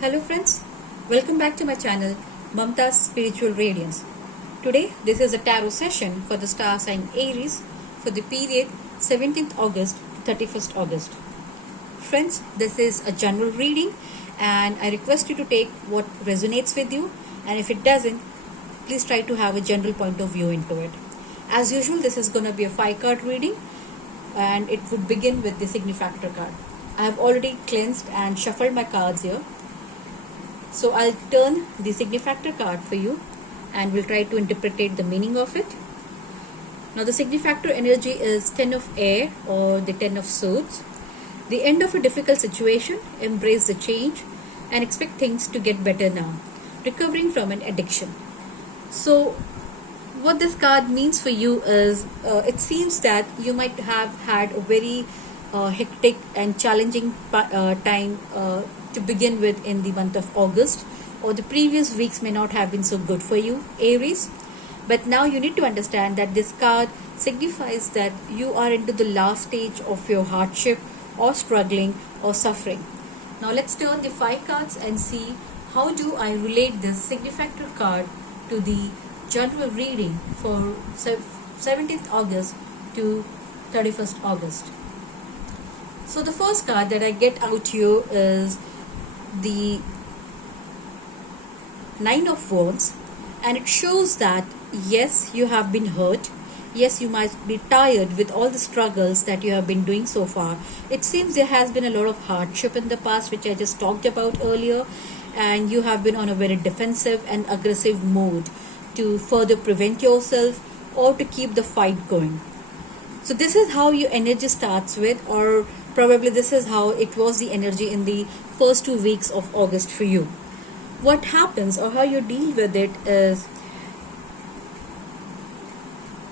Hello friends, welcome back to my channel Mamta's Spiritual Radiance. Today this is a tarot session for the star sign Aries for the period 17th August to 31st August. Friends, this is a general reading and I request you to take what resonates with you, and if it doesn't, please try to have a general point of view into it. As usual, this is going to be a 5-card reading and it would begin with the Signifactor card. I have already cleansed and shuffled my cards here. So I'll turn the Signifactor card for you and we'll try to interpret the meaning of it. Now the Signifactor energy is 10 of air or the 10 of swords. The end of a difficult situation, embrace the change and expect things to get better now. Recovering from an addiction. So what this card means for you is it seems that you might have had a very hectic and challenging time to begin with in the month of August, or the previous weeks may not have been so good for you, Aries. But now you need to understand that this card signifies that you are into the last stage of your hardship or struggling or suffering. Now let's turn the 5 cards and see how do I relate this Signifactor card to the general reading for 17th August to 31st August. So the first card that I get out here is the 9 of Wands, and it shows that yes, you have been hurt. Yes, you might be tired with all the struggles that you have been doing so far. It seems there has been a lot of hardship in the past, which I just talked about earlier, and you have been on a very defensive and aggressive mode to further prevent yourself or to keep the fight going. So this is how your energy starts with, or probably this is how it was the energy in the first 2 weeks of August for you. What happens or how you deal with it is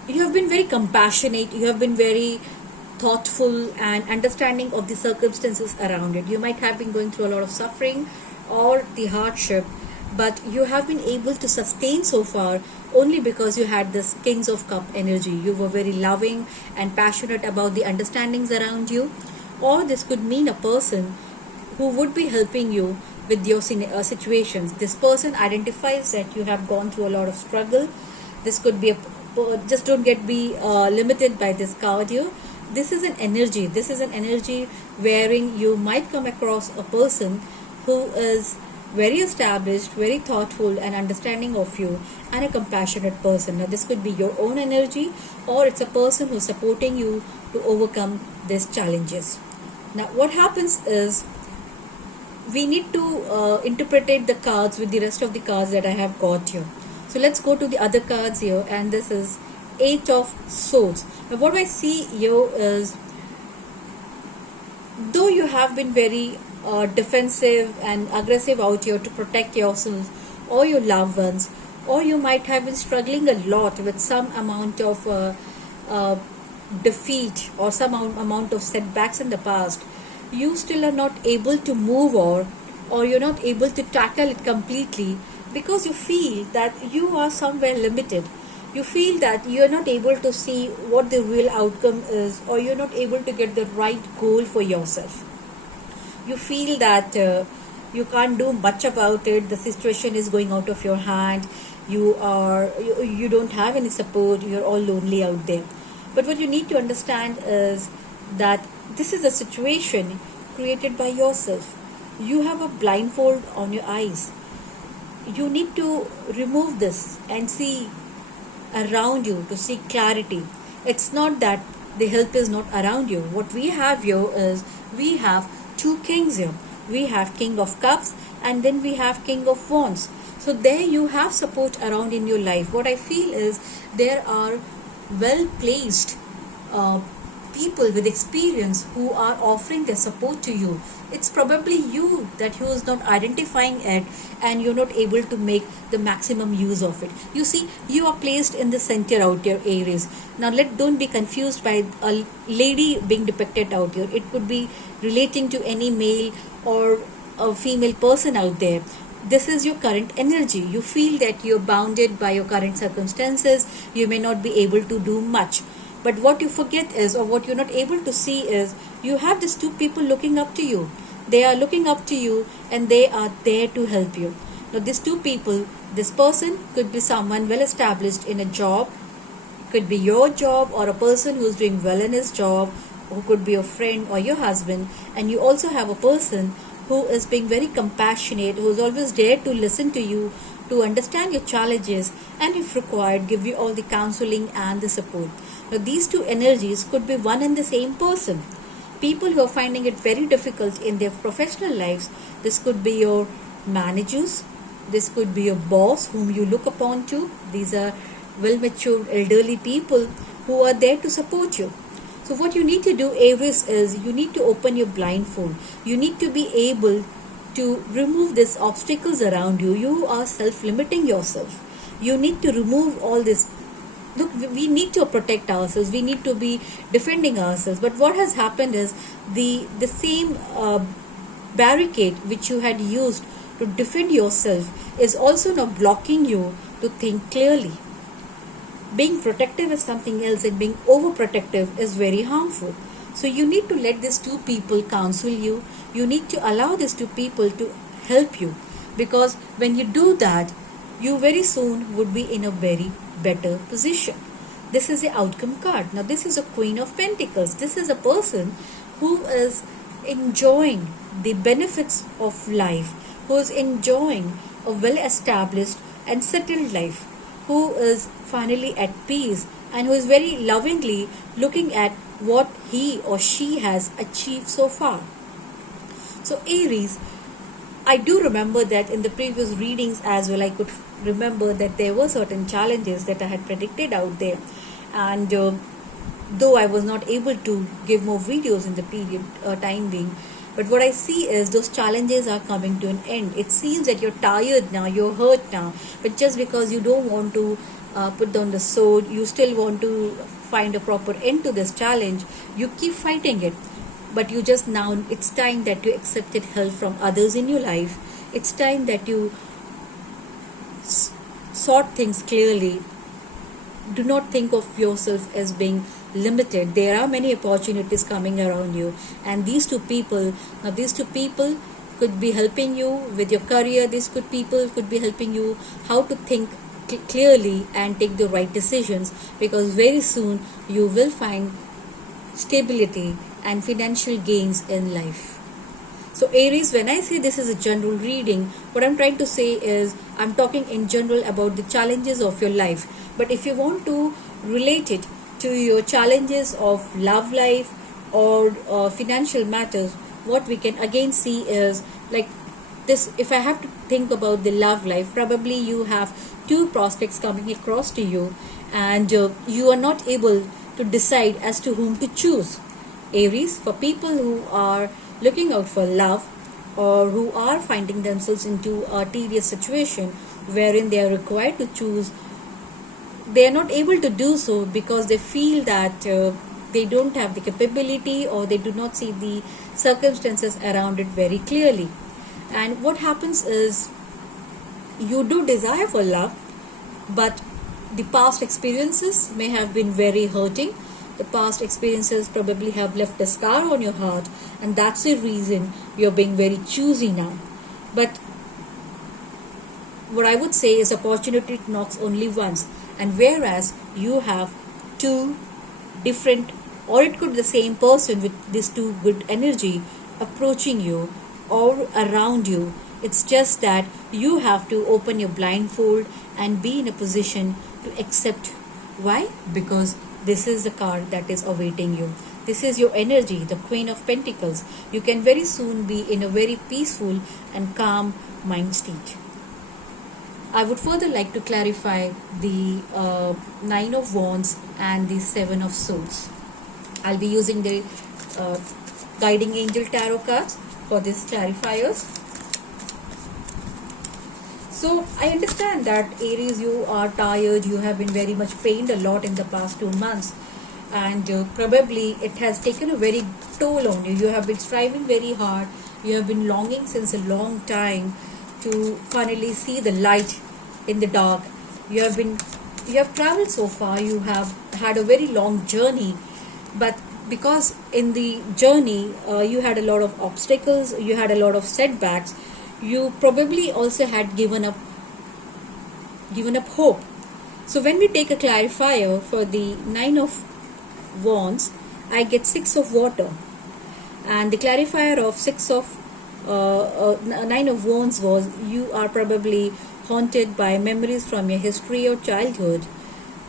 you have been very compassionate, you have been very thoughtful and understanding of the circumstances around it. You might have been going through a lot of suffering or the hardship, but you have been able to sustain so far only because you had this Kings of Cup energy. You were very loving and passionate about the understandings around you. Or this could mean a person who would be helping you with your situations. This person identifies that you have gone through a lot of struggle. This could be just don't be limited by this card here. This is an energy. This is an energy wherein you might come across a person who is very established, very thoughtful and understanding of you, and a compassionate person. Now this could be your own energy, or it's a person who's supporting you to overcome these challenges. Now what happens is we need to interpret the cards with the rest of the cards that I have got here. So let's go to the other cards here, and this is 8 of Swords. Now what I see here is, though you have been very defensive and aggressive out here to protect yourself or your loved ones, or you might have been struggling a lot with some amount of defeat or some amount of setbacks in the past, you still are not able to move or you're not able to tackle it completely because you feel that you are somewhere limited. You feel that you're not able to see what the real outcome is, or you're not able to get the right goal for yourself. You feel that you can't do much about it. The situation is going out of your hand. You don't have any support. You're all lonely out there. But what you need to understand is that this is a situation created by yourself. You have a blindfold on your eyes. You need to remove this and see around you to see clarity. It's not that the help is not around you. What we have here is we have 2 kings here. We have King of Cups and then we have King of Wands. So there you have support around in your life. What I feel is there are well placed people with experience who are offering their support to you. It's probably you that who is not identifying it and you're not able to make the maximum use of it. You see, you are placed in the center out here, Aries. Now don't be confused by a lady being depicted out here. It could be relating to any male or a female person out there. This is your current energy. You feel that you're bounded by your current circumstances. You may not be able to do much. But what you forget is, or what you're not able to see is, you have these 2 people looking up to you. They are looking up to you and they are there to help you. Now, these two people, this person could be someone well established in a job, could be your job, or a person who's doing well in his job, who could be your friend or your husband. And you also have a person who is being very compassionate, who is always there to listen to you, to understand your challenges, and if required, give you all the counseling and the support. Now, these two energies could be one and the same person. People who are finding it very difficult in their professional lives, this could be your managers, this could be your boss whom you look upon to. These are well matured elderly people who are there to support you. So what you need to do, Aries, is you need to open your blindfold. You need to be able to remove these obstacles around you. You are self-limiting yourself. You need to remove all this. Look, we need to protect ourselves. We need to be defending ourselves. But what has happened is the same barricade which you had used to defend yourself is also now blocking you to think clearly. Being protective is something else, and being overprotective is very harmful. So you need to let these two people counsel you. You need to allow these two people to help you, because when you do that, you very soon would be in a very better position. This is the outcome card. Now this is a Queen of Pentacles. This is a person who is enjoying the benefits of life, who is enjoying a well established and settled life, who is finally at peace, and who is very lovingly looking at what he or she has achieved so far. So Aries, I do remember that in the previous readings as well, I could remember that there were certain challenges that I had predicted out there, and though I was not able to give more videos in the period time being, but what I see is those challenges are coming to an end. It seems that you're tired now, you're hurt now, but just because you don't want to put down the sword, you still want to find a proper end to this challenge, you keep fighting it. But you just now, it's time that you accepted help from others in your life. It's time that you sort things clearly. Do not think of yourself as being limited. There are many opportunities coming around you, and these two people could be helping you with your career. These people could be helping you how to think clearly and take the right decisions, because very soon you will find stability and financial gains in life. So Aries, when I say this is a general reading, what I'm trying to say is I'm talking in general about the challenges of your life. But if you want to relate it to your challenges of love life or financial matters, what we can again see is like this. If I have to think about the love life, probably you have two prospects coming across to you, and you are not able to decide as to whom to choose. Aries, for people who are looking out for love, or who are finding themselves into a tedious situation wherein they are required to choose, they are not able to do so because they feel that they don't have the capability, or they do not see the circumstances around it very clearly. And what happens is you do desire for love, but the past experiences may have been very hurting. The past experiences probably have left a scar on your heart, and that's the reason you're being very choosy now. But what I would say is opportunity knocks only once, and whereas you have two different, or it could be the same person with this two good energy approaching you or around you, it's just that you have to open your blindfold and be in a position to accept. Why? Because this is the card that is awaiting you. This is your energy, the Queen of Pentacles. You can very soon be in a very peaceful and calm mind state. I would further like to clarify the Nine of Wands and the Seven of Swords. I'll be using the Guiding Angel Tarot cards for these clarifiers. So I understand that Aries, you are tired, you have been very much pained a lot in the past 2 months, and probably it has taken a very toll on you. You have been striving very hard, you have been longing since a long time to finally see the light in the dark. You have traveled so far, you have had a very long journey, but because in the journey you had a lot of obstacles, you had a lot of setbacks, you probably also had given up hope. So when we take a clarifier for the 9 of wands, I get 6 of water, and the clarifier of 9 of wands was you are probably haunted by memories from your history or childhood,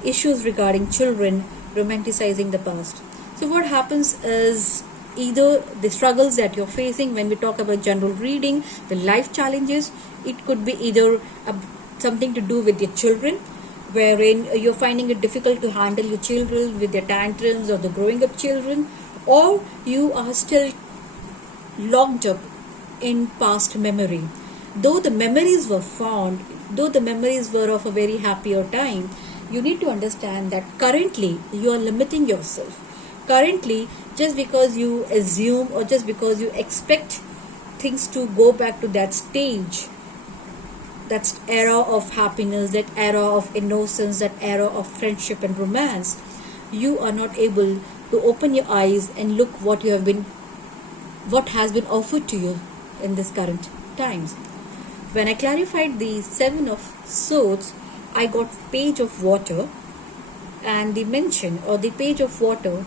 issues regarding children, romanticizing the past. So what happens is either the struggles that you're facing when we talk about general reading, the life challenges, it could be either something to do with your children, wherein you're finding it difficult to handle your children with their tantrums or the growing up children, or you are still locked up in past memory. Though the memories were found, though the memories were of a very happier time, you need to understand that currently you are limiting yourself. Currently, just because you assume or just because you expect things to go back to that stage, that era of happiness, that era of innocence, that era of friendship and romance, you are not able to open your eyes and look what has been offered to you in this current times. When I clarified the 7 of swords, I got page of water, and the mention or the page of water,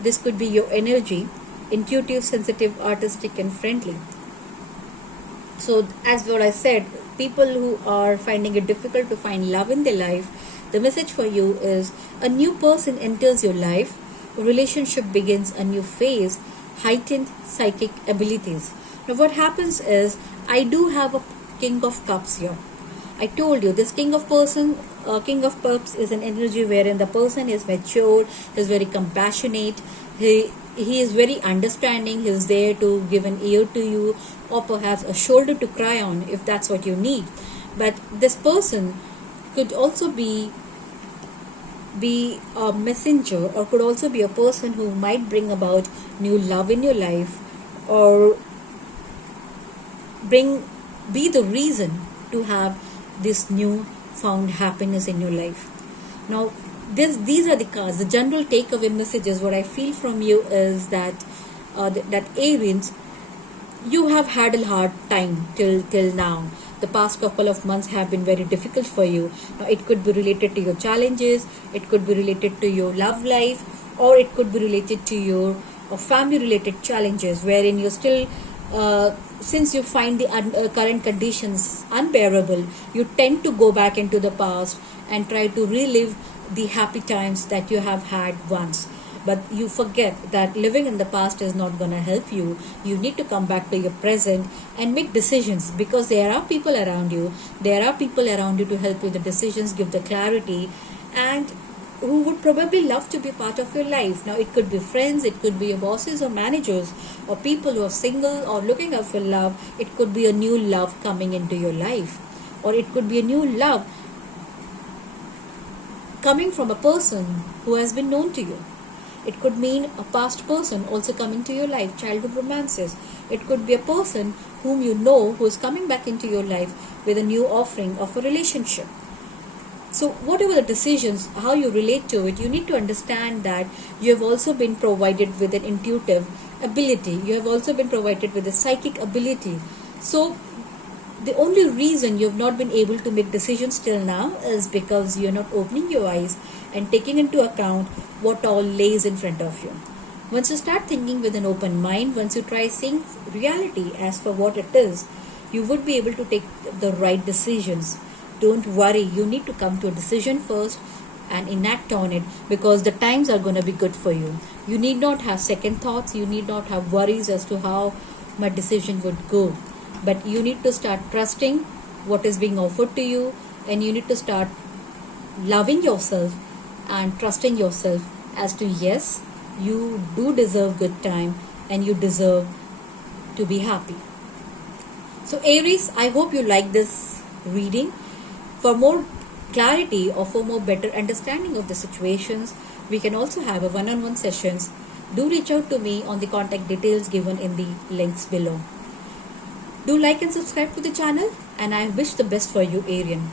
this could be your energy, intuitive, sensitive, artistic and friendly. So as what I said, people who are finding it difficult to find love in their life, the message for you is a new person enters your life, a relationship begins a new phase, heightened psychic abilities. Now what happens is, I do have a King of Cups here. I told you this King of Cups is an energy wherein the person is mature, is very compassionate, he is very understanding, he is there to give an ear to you, or perhaps a shoulder to cry on if that's what you need. But this person could also be a messenger, or could also be a person who might bring about new love in your life, or be the reason to have this new found happiness in your life. Now these are the cards. The general takeaway messages, what I feel from you is that that Aries, you have had a hard time till now. The past couple of months have been very difficult for you. Now it could be related to your challenges, it could be related to your love life, or it could be related to your family related challenges, wherein you're still since you find the current conditions unbearable, you tend to go back into the past and try to relive the happy times that you have had once. But you forget that living in the past is not going to help you. You need to come back to your present and make decisions, because there are people around you. There are people around you to help you the decisions, give the clarity, and who would probably love to be part of your life. Now it could be friends, it could be your bosses or managers, or people who are single or looking out for love. It could be a new love coming into your life, or it could be a new love coming from a person who has been known to you. It could mean a past person also coming to your life, childhood romances. It could be a person whom you know who is coming back into your life with a new offering of a relationship. So whatever the decisions, how you relate to it, you need to understand that you have also been provided with an intuitive ability. You have also been provided with a psychic ability. So the only reason you have not been able to make decisions till now is because you are not opening your eyes and taking into account what all lays in front of you. Once you start thinking with an open mind, once you try seeing reality as for what it is, you would be able to take the right decisions. Don't worry, you need to come to a decision first and enact on it, because the times are going to be good for you. You need not have second thoughts, you need not have worries as to how my decision would go. But you need to start trusting what is being offered to you, and you need to start loving yourself and trusting yourself as to yes, you do deserve good time and you deserve to be happy. So Aries, I hope you like this reading. For more clarity or for more better understanding of the situations, we can also have a one-on-one sessions. Do reach out to me on the contact details given in the links below. Do like and subscribe to the channel, and I wish the best for you, Arian.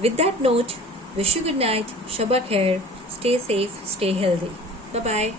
With that note, wish you good night, Shabba Khair, stay safe, stay healthy. Bye-bye.